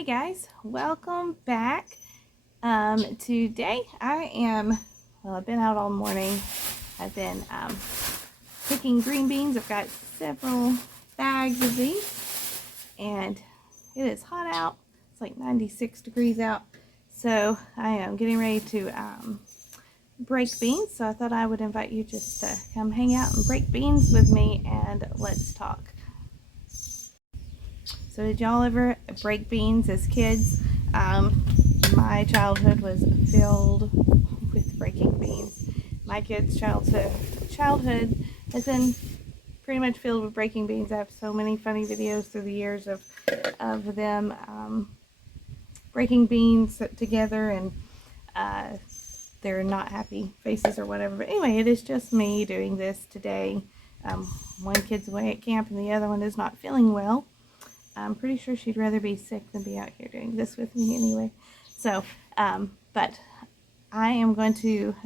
Hey guys, welcome back. Today I've been out all morning. I've been picking green beans. I've got several bags of these, and it is hot out. It's like 96 degrees out, so I am getting ready to break beans. So I thought I would invite you just to come hang out and break beans with me, and let's talk. So did y'all ever break beans as kids? My childhood was filled with breaking beans. My kids' childhood has been pretty much filled with breaking beans. I have so many funny videos through the years of them breaking beans together, and they're not happy faces or whatever. But anyway, it is just me doing this today. One kid's away at camp and the other one is not feeling well. I'm pretty sure she'd rather be sick than be out here doing this with me anyway. So, but I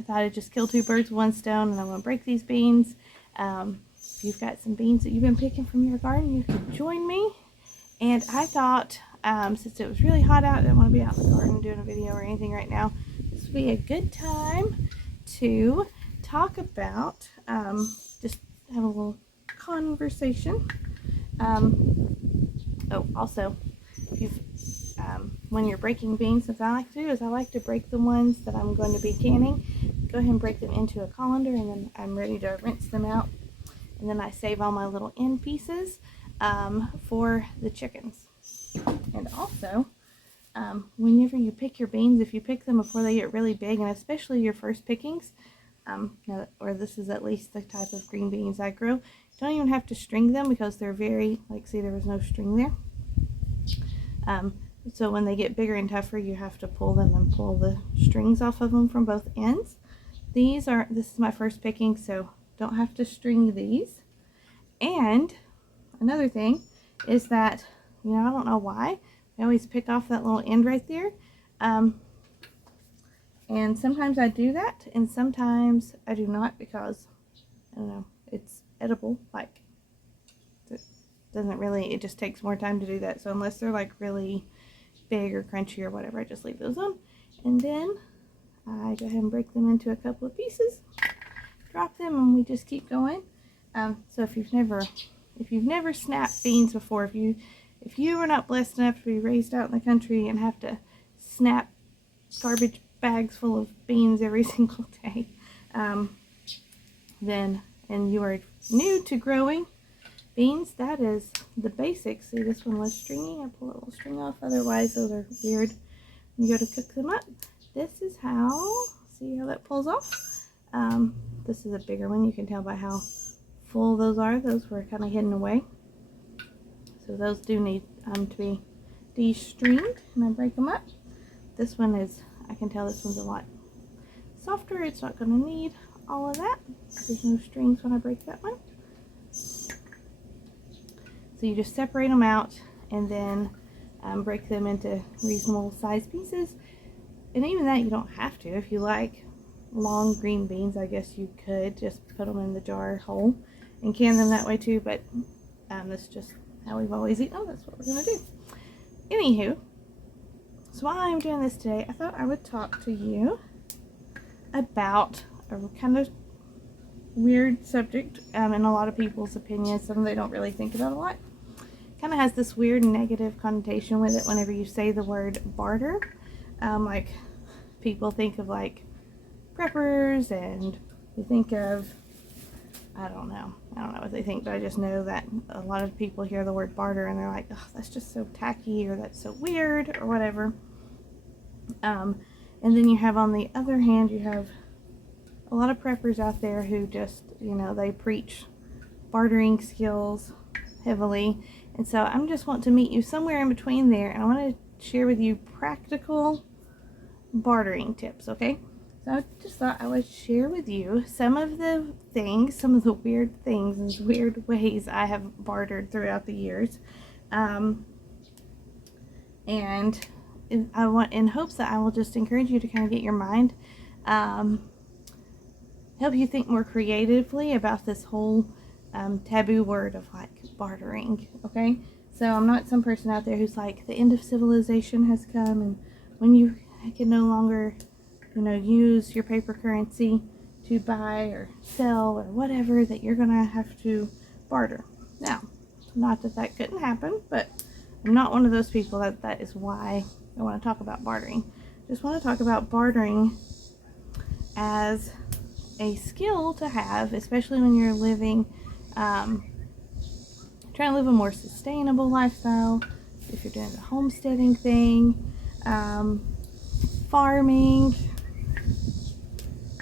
thought I'd just kill two birds with one stone, and I'm going to break these beans. If you've got some beans that you've been picking from your garden, you can join me. And I thought, since it was really hot out, I didn't want to be out in the garden doing a video or anything right now. This would be a good time to talk about, just have a little conversation. Oh, also, when you're breaking beans, what I like to do is I like to break the ones that I'm going to be canning. Go ahead and break them into a colander, and then I'm ready to rinse them out. And then I save all my little end pieces for the chickens. And also, whenever you pick your beans, if you pick them before they get really big, and especially your first pickings, or this is at least the type of green beans I grow, you don't even have to string them because they're very, like, see, there was no string there. So when they get bigger and tougher, you have to pull them and pull the strings off of them from both ends. This is my first picking, so don't have to string these. And another thing is that, I don't know why, I always pick off that little end right there. And sometimes I do that, and sometimes I do not, because, I don't know, it's edible, like, it just takes more time to do that. So unless they're like really big or crunchy or whatever, I just leave those on. And then I go ahead and break them into a couple of pieces, drop them, and we just keep going. So if you've never snapped beans before, if you were not blessed enough to be raised out in the country and have to snap garbage bags full of beans every single day, and you are new to growing beans, that is the basics. See, this one was stringy. I pull a little string off, otherwise those are weird when you go to cook them up. This is see how that pulls off? This is a bigger one. You can tell by how full those are. Those were kind of hidden away. So those do need to be de-stringed, and I break them up. This one is, I can tell this one's a lot softer. It's not going to need all of that. There's no strings when I break that one. So you just separate them out, and then break them into reasonable sized pieces. And even that, you don't have to. If you like long green beans, I guess you could just put them in the jar whole and can them that way too, but that's just how we've always eaten them. That's what we're going to do. Anywho, so while I'm doing this today, I thought I would talk to you about a kind of weird subject in a lot of people's opinions. Some they don't really think about a lot. Kind of has this weird negative connotation with it whenever you say the word barter. Like, people think of like preppers, and they think of, I don't know what they think, but I just know that a lot of people hear the word barter and they're like, oh, that's just so tacky, or that's so weird, or whatever. And then you have, on the other hand, you have a lot of preppers out there who just, they preach bartering skills heavily. And so I'm just want to meet you somewhere in between there, and I want to share with you practical bartering tips, okay? So I just thought I would share with you some of the weird things and weird ways I have bartered throughout the years. And I want, in hopes that I will just encourage you to kind of get your mind, help you think more creatively about this whole taboo word of like bartering, okay? So I'm not some person out there who's like, the end of civilization has come, and when you can no longer, use your paper currency to buy or sell or whatever, that you're gonna have to barter. Now, not that that couldn't happen, but I'm not one of those people. That is why I want to talk about bartering. Just want to talk about bartering as a skill to have, especially when you're living, trying to live a more sustainable lifestyle. If you're doing the homesteading thing, farming,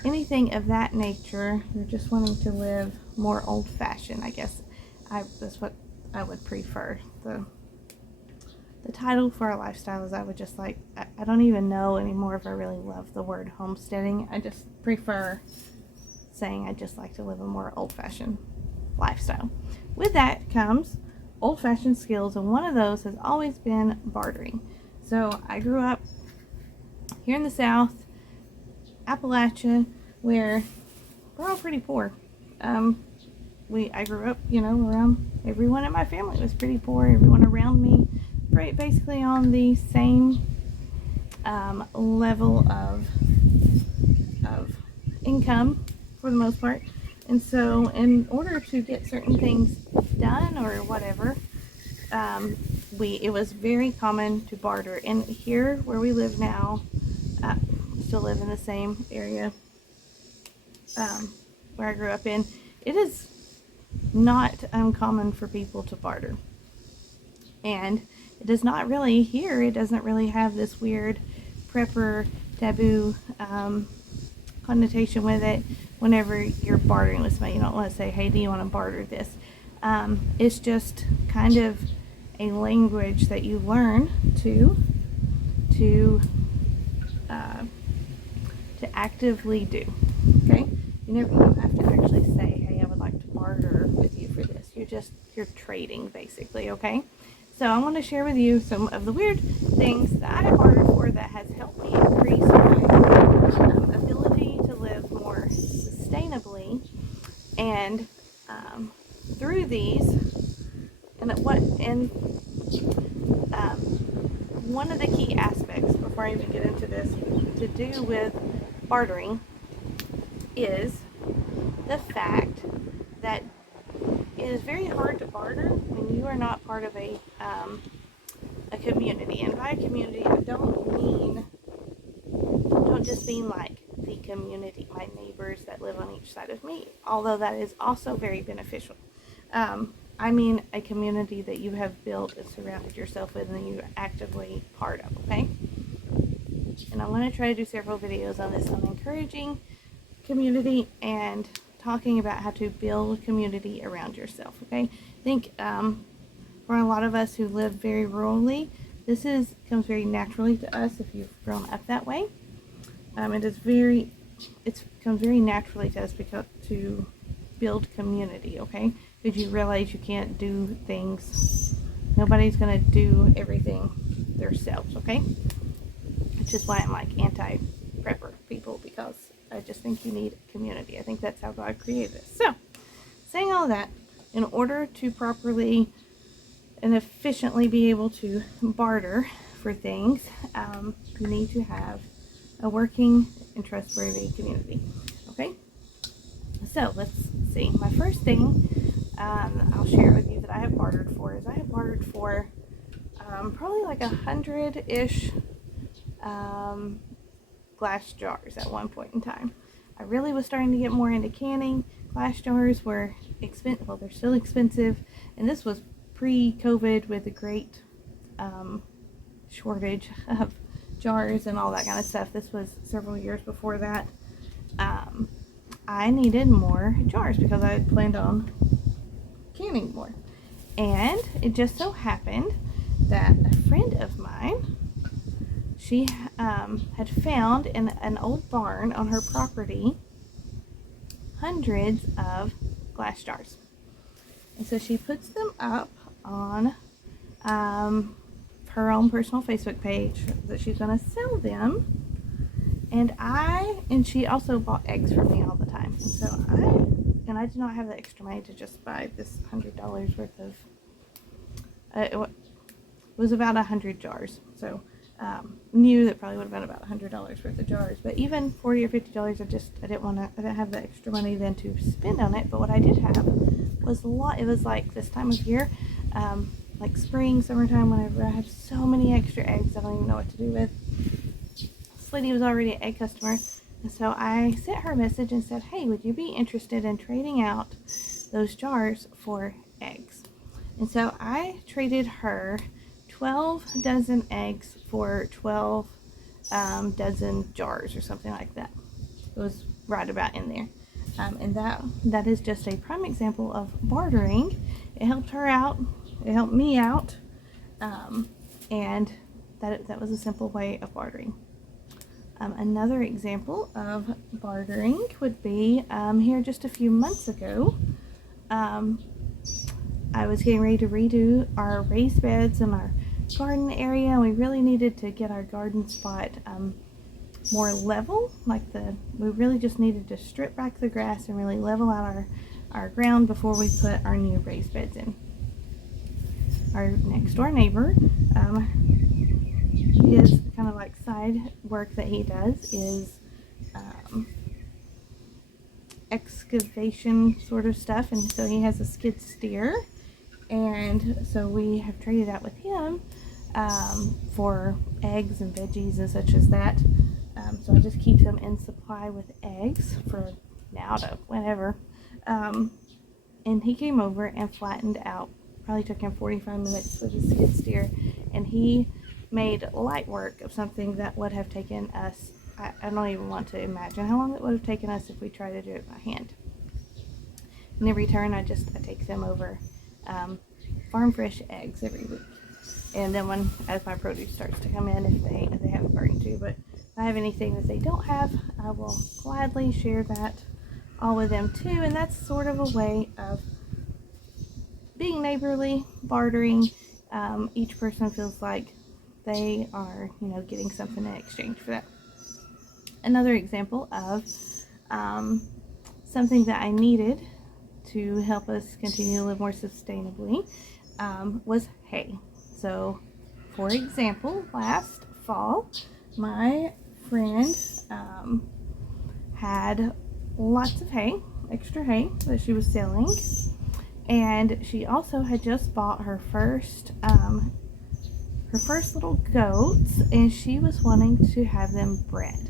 anything of that nature, you're just wanting to live more old-fashioned, I guess. That's what I would prefer. The title for our lifestyle is, I would just like, I don't even know anymore if I really love the word homesteading. I just prefer saying I just like to live a more old-fashioned lifestyle. With that comes old-fashioned skills, and one of those has always been bartering. So I grew up here in the South, Appalachia, where we're all pretty poor. I grew up, around everyone in my family was pretty poor. Everyone around me, basically on the same level of income for the most part. And so in order to get certain things done or whatever, it was very common to barter. And here where we live now, still live in the same area where I grew up in, it is not uncommon for people to barter. And it does not really, here, it doesn't really have this weird prepper taboo connotation with it. Whenever you're bartering with somebody, you don't want to say, hey, do you want to barter this? It's just kind of a language that you learn to actively do. Okay, you don't have to actually say, hey, I would like to barter with you for this. You're trading, basically. Okay, so I want to share with you some of the weird things that I have bartered for that has helped me increase my ability to live more sustainably. And through these, one of the key aspects, before I even get into this, to do with bartering is the fact that it is very hard to barter when you are not part of a community. And by a community, I don't just mean like the community, my neighbors that live on each side of me, although that is also very beneficial. I mean a community that you have built and surrounded yourself with, and you're actively part of, okay? And I'm going to try to do several videos on this, on encouraging community and talking about how to build community around yourself, okay? I think for a lot of us who live very rurally, this comes very naturally to us if you've grown up that way. It comes very naturally to us to build community, okay? Because you realize you can't do things, nobody's going to do everything themselves, okay? Which is why I'm like anti-prepper people, because I just think you need community. I think that's how God created us. So, saying all that, in order to properly and efficiently be able to barter for things, you need to have a working and trustworthy community. Okay? So, let's see. My first thing I'll share with you that I have bartered for is I have bartered for probably like 100-ish glass jars at one point in time. I really was starting to get more into canning. Glass jars were expensive. Well, they're still expensive, and this was pre-COVID with a great shortage of jars and all that kind of stuff. This was several years before that. I needed more jars because I had planned on canning more, and it just so happened that a friend of mine, she had found in an old barn on her property hundreds of glass jars. And so she puts them up on her own personal Facebook page that she's going to sell them. And she also bought eggs from me all the time. And so I did not have the extra money to just buy this $100 worth was about 100 jars. So knew that probably would have been about $100 worth of jars. But even $40 or $50, I didn't have the extra money then to spend on it. But what I did have was a lot. It was like this time of year, like spring, summertime, whenever I have so many extra eggs I don't even know what to do with. Lady was already an egg customer, and so I sent her a message and said, hey, would you be interested in trading out those jars for eggs? And so I traded her 12 dozen eggs for 12 dozen jars or something like that. It was right about in there. And that is just a prime example of bartering. It helped her out, it helped me out, and that was a simple way of bartering. Another example of bartering would be here just a few months ago. I was getting ready to redo our raised beds in our garden area, and we really needed to get our garden spot more level. We really just needed to strip back the grass and really level out our ground before we put our new raised beds in. Our next door neighbor, his kind of like side work that he does is excavation sort of stuff, and so he has a skid steer, and so we have traded out with him for eggs and veggies and such as that. So I just keep him in supply with eggs for now to whenever. And he came over and flattened out. Probably took him 45 minutes with his skid steer, and he made light work of something that would have taken us, I don't even want to imagine how long it would have taken us if we tried to do it by hand. In every turn, I take them over farm fresh eggs every week. And then as my produce starts to come in, if they have a garden too, but if I have anything that they don't have, I will gladly share that all with them too. And that's sort of a way of being neighborly, bartering. Each person feels like they are, getting something in exchange for that. Another example of something that I needed to help us continue to live more sustainably was hay. So, for example, last fall, my friend had lots of hay, extra hay that she was selling, and she also had just bought her first little goats, and she was wanting to have them bred.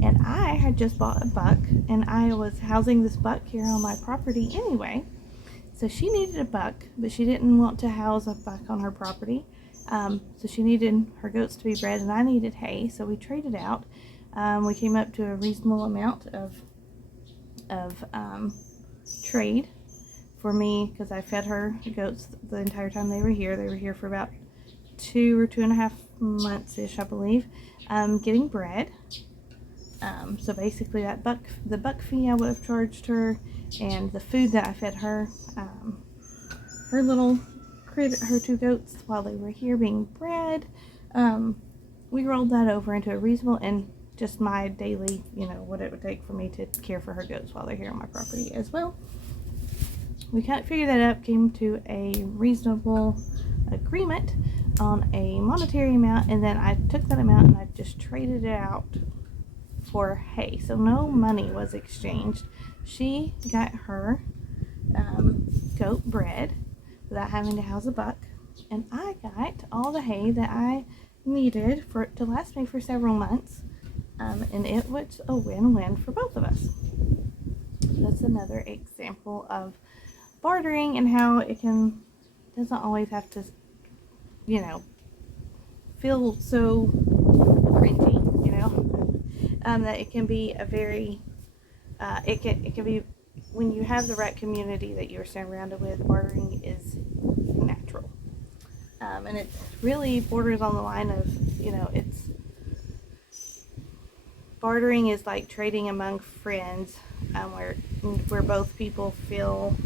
And I had just bought a buck, and I was housing this buck here on my property anyway. So she needed a buck, but she didn't want to house a buck on her property. So she needed her goats to be bred, and I needed hay. So we traded out. We came up to a reasonable amount of trade for me, because I fed her goats the entire time they were here. They were here for about 2 or 2.5 months-ish, I believe, getting bred. So basically the buck fee I would have charged her, and the food that I fed her, her 2 goats while they were here being bred, we rolled that over into a reasonable, and just my daily, what it would take for me to care for her goats while they're here on my property as well. We kind of figured that out, came to a reasonable agreement on a monetary amount, and then I took that amount and I just traded it out for hay. So no money was exchanged. She got her goat bred without having to house a buck, and I got all the hay that I needed to last me for several months, and it was a win-win for both of us. That's another example of bartering and how it doesn't always have to, feel so cringy, that it can be a very, it can be, when you have the right community that you're surrounded with, bartering is natural. And it really borders on the line of, bartering is like trading among friends, where both people feel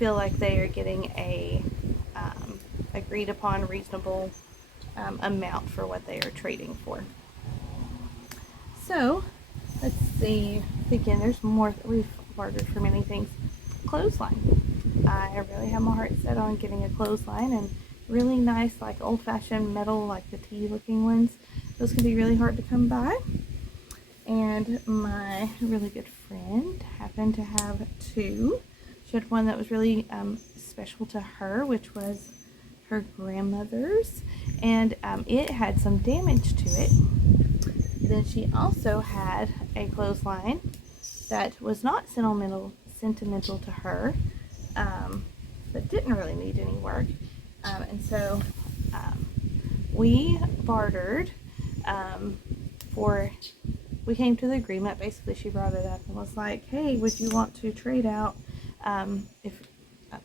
like they are getting a agreed upon reasonable amount for what they are trading for. So let's see. Again, there's more that we've bartered for many things. Clothesline. I really have my heart set on getting a clothesline, and really nice, like old-fashioned metal, like the tea looking ones. Those can be really hard to come by. And my really good friend happened to have two. She had one that was really special to her, which was her grandmother's, and it had some damage to it. Then she also had a clothesline that was not sentimental to her, but didn't really need any work. And so we bartered we came to the agreement. Basically, she brought it up and was like, hey, would you want to trade out, if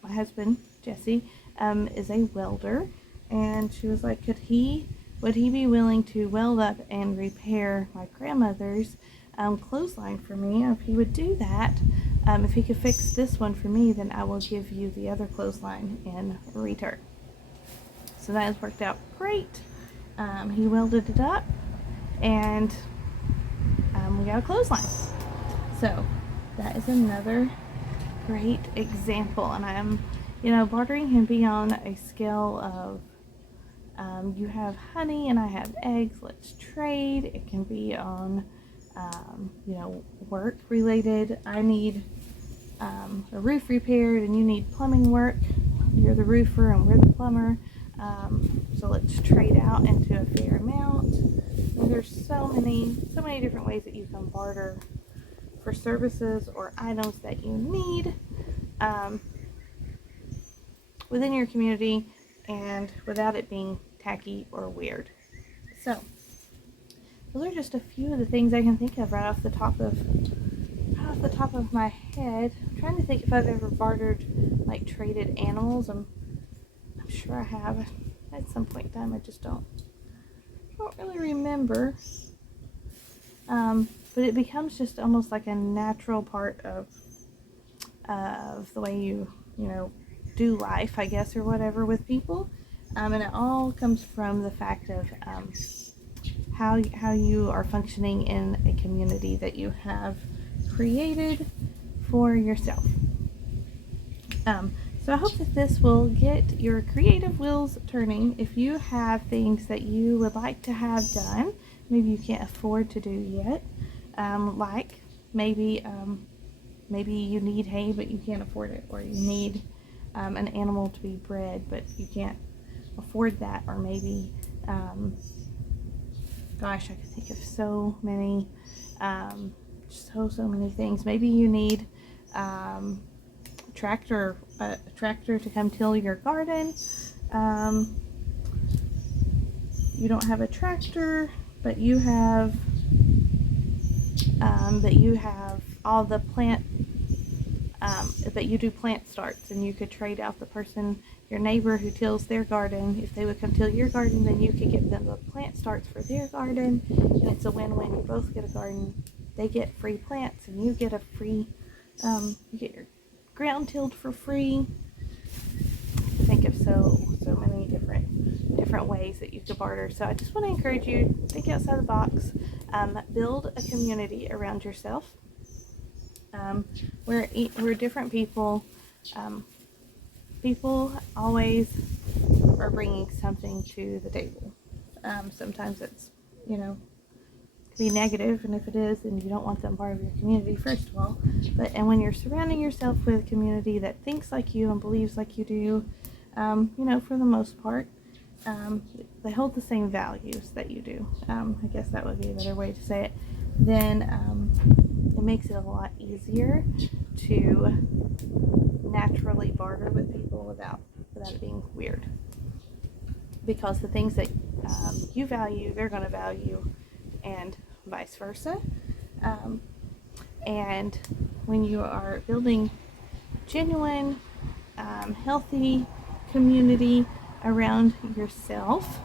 my husband, Jesse, is a welder, and she was like, would he be willing to weld up and repair my grandmother's clothesline for me? If he would do that, if he could fix this one for me, then I will give you the other clothesline in return. So that has worked out great. He welded it up, and we got a clothesline. So that is another great example. And I'm, bartering can be on a scale of you have honey and I have eggs, let's trade. It can be on work related. I need a roof repaired and you need plumbing work. You're the roofer and we're the plumber, so let's trade out into a fair amount. And there's so many different ways that you can barter for services or items that you need within your community and without it being tacky or weird. So those are just a few of the things I can think of right off the top of my head. I'm trying to think if I've ever bartered, like traded animals. I'm sure I have at some point in time. I just don't really remember. But it becomes just almost like a natural part of the way you do life, I guess, or whatever with people. And it all comes from the fact of how you are functioning in a community that you have created for yourself. So I hope that this will get your creative wheels turning. If you have things that you would like to have done, maybe you can't afford to do yet, like maybe you need hay but you can't afford it, or you need an animal to be bred but you can't afford that, or maybe gosh, I could think of so many things. Maybe you need a tractor to come till your garden. You don't have a tractor, but you have all the plant, but you do plant starts, and you could trade out the person, your neighbor who tills their garden. If they would come till your garden, then you could give them the plant starts for their garden, and it's a win-win. You both get a garden. They get free plants, and you get a free, you get your ground tilled for free. I think of so many different ways that you could barter. So I just want to encourage you to think outside the box. Build a community around yourself. We're different people. People always are bringing something to the table. Sometimes it's, be negative, and if it is, then you don't want them part of your community, first of all. And when you're surrounding yourself with a community that thinks like you and believes like you do, for the most part, they hold the same values that you do. I guess that would be a better way to say it. Then it makes it a lot easier to naturally barter with people without it being weird. Because the things that you value, they're going to value, and vice versa. And when you are building genuine, healthy community around yourself,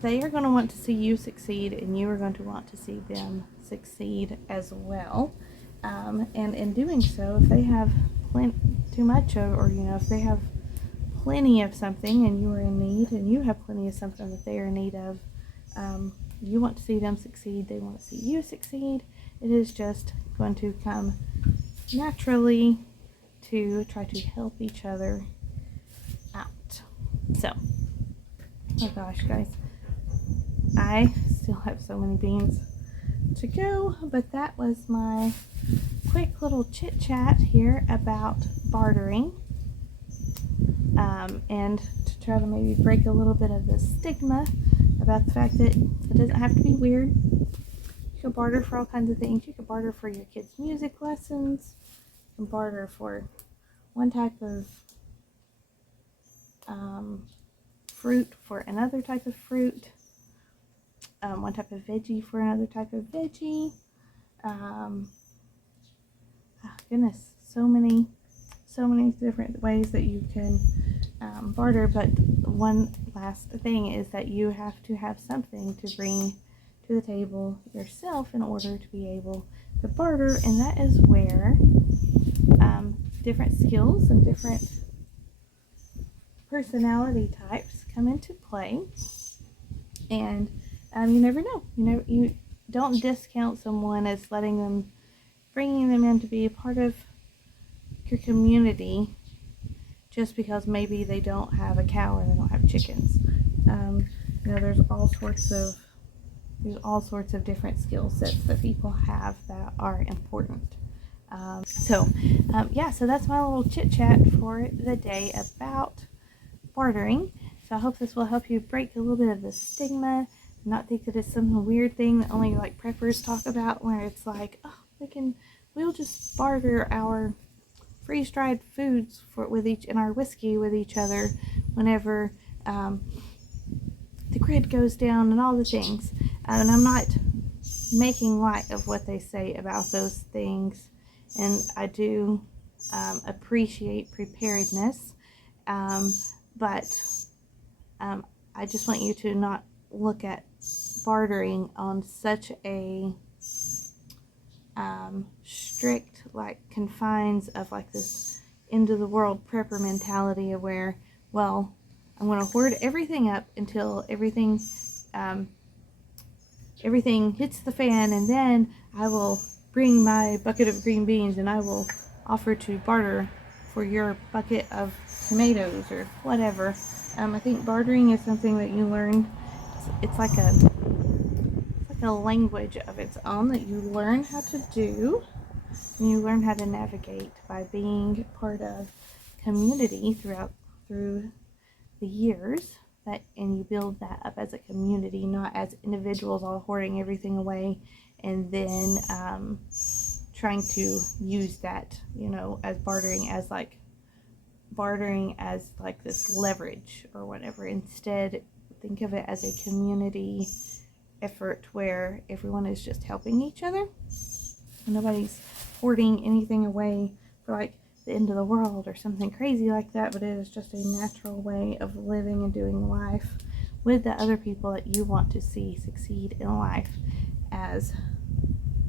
they are going to want to see you succeed, and you are going to want to see them succeed as well. And in doing so, if they have too much of, or if they have plenty of something and you are in need, and you have plenty of something that they are in need of, you want to see them succeed, they want to see you succeed. It is just going to come naturally to try to help each other out. So, oh gosh, guys, I still have so many beans to go, but that was my quick little chit chat here about bartering, and to try to maybe break a little bit of the stigma about the fact that it doesn't have to be weird. You can barter for all kinds of things. You can barter for your kids' music lessons. You can barter for one type of fruit for another type of fruit. One type of veggie for another type of veggie. Oh goodness, so many different ways that you can barter. But one last thing is that you have to have something to bring to the table yourself in order to be able to barter, and that is where different skills and different personality types come into play. And you never know. You don't discount someone as bringing them in to be a part of your community just because maybe they don't have a cow or they don't have chickens. There's all sorts of different skill sets that people have that are important. So that's my little chit chat for the day about bartering. So I hope this will help you break a little bit of the stigma, not think that it's some weird thing that only like preppers talk about, where it's like, oh, we'll just barter our freeze-dried foods and our whiskey with each other whenever the grid goes down and all the things. And I'm not making light of what they say about those things, and I do appreciate preparedness, but I just want you to not look at bartering on such a strict confines of this end of the world prepper mentality of where, well, I'm going to hoard everything up until everything hits the fan, and then I will bring my bucket of green beans and I will offer to barter for your bucket of tomatoes or whatever. I think bartering is something that you learn. It's like a language of its own that you learn how to do, and you learn how to navigate by being part of community through the years, and you build that up as a community, not as individuals all hoarding everything away and then trying to use that, as bartering as this leverage or whatever. Instead, think of it as a community effort where everyone is just helping each other. Nobody's hoarding anything away for the end of the world or something crazy like that, but it is just a natural way of living and doing life with the other people that you want to see succeed in life as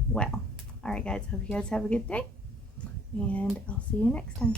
well. Alright guys, hope you guys have a good day, and I'll see you next time.